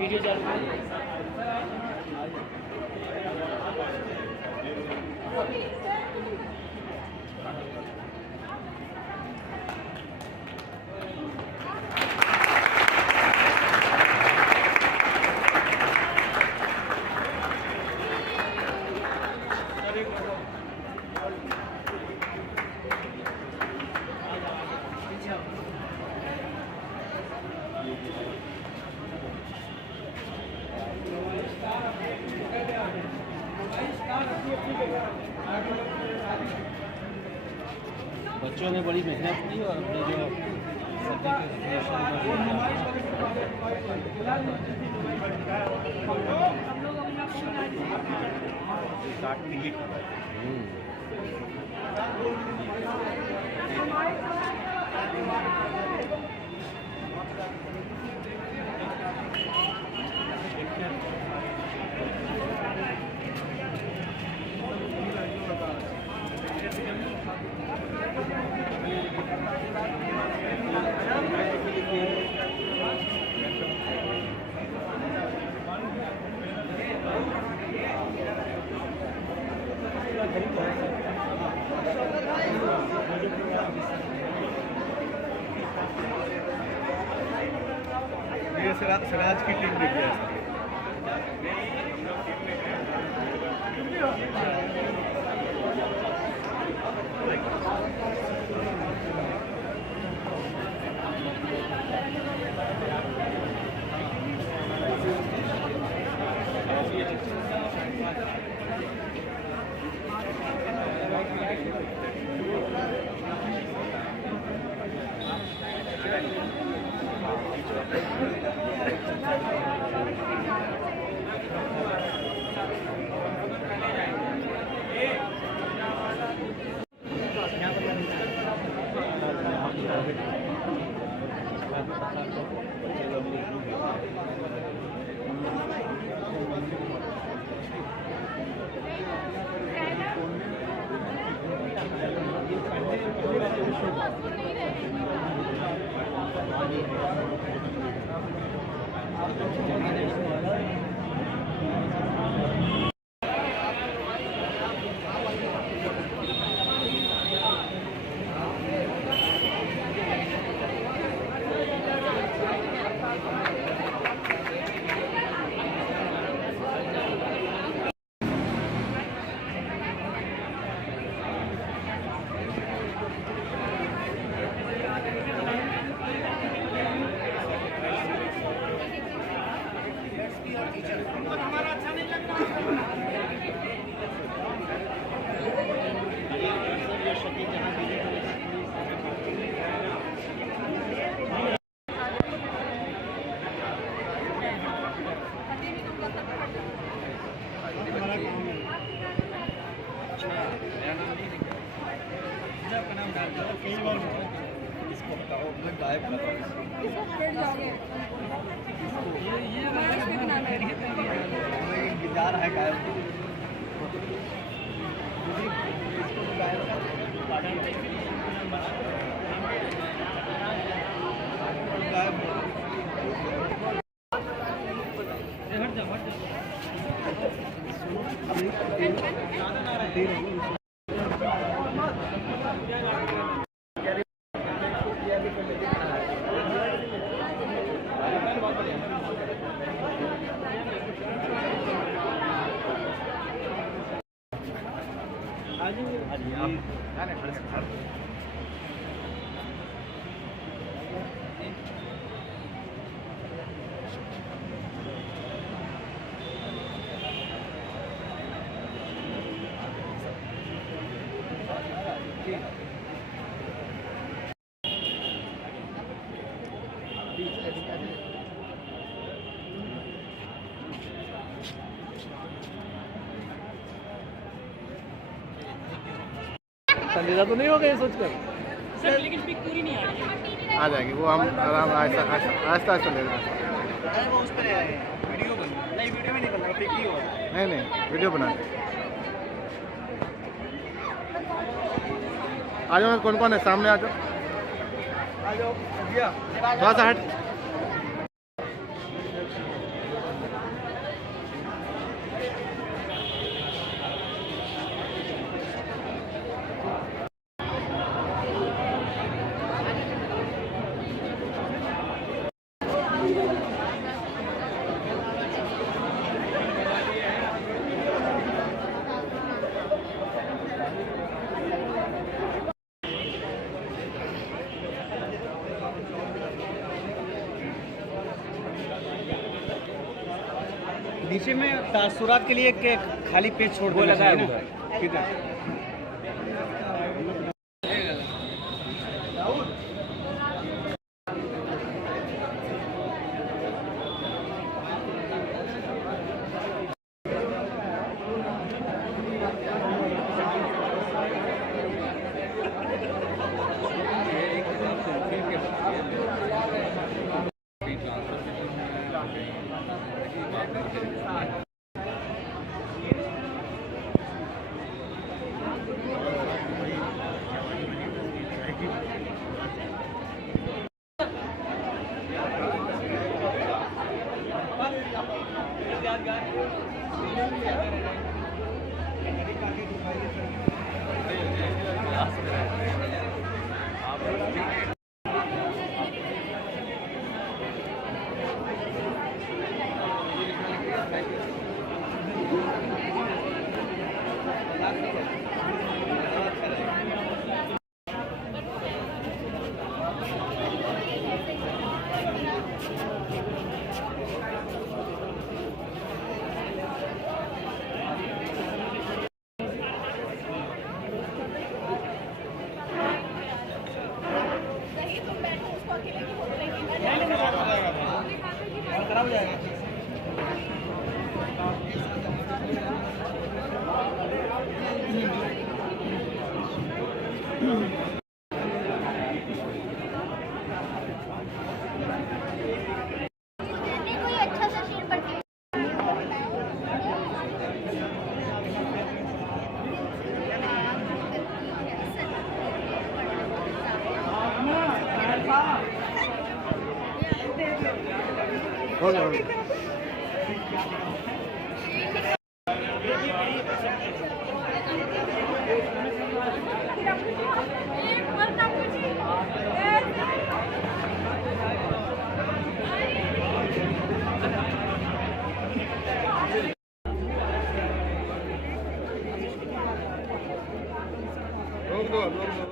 Video चालू करें। बच्चों ने बड़ी मेहनत की और अपने जो सिराज की टीम दिख रही है। इसको बताओ मैं गायब कर रहा हूँ जा रहा है गायब संजीदा तो नहीं हो गए सोच कर सर लेकिन पिक पूरी नहीं आ रही है। आ जाएगी वो, हम आराम आहिस्ता आहिस्ता आहिस्ता ले लेंगे। अरे वो उस पर आए वीडियो बन रहा है। नहीं वीडियो में नहीं बन रहा, पिक ही हो रहा है। नहीं नहीं वीडियो बना दे। आ जाओ, कौन कौन है सामने आ जाओ, आ जाओ भैया। थोड़ा सा हट। नीचे में तासुरात के लिए एक खाली पेज छोड़ वो देना लगाया चाहिए हुआ ना। किधर? खराब हो जाएगा। कोई अच्छा सा सीन पर हो गया, हो गया।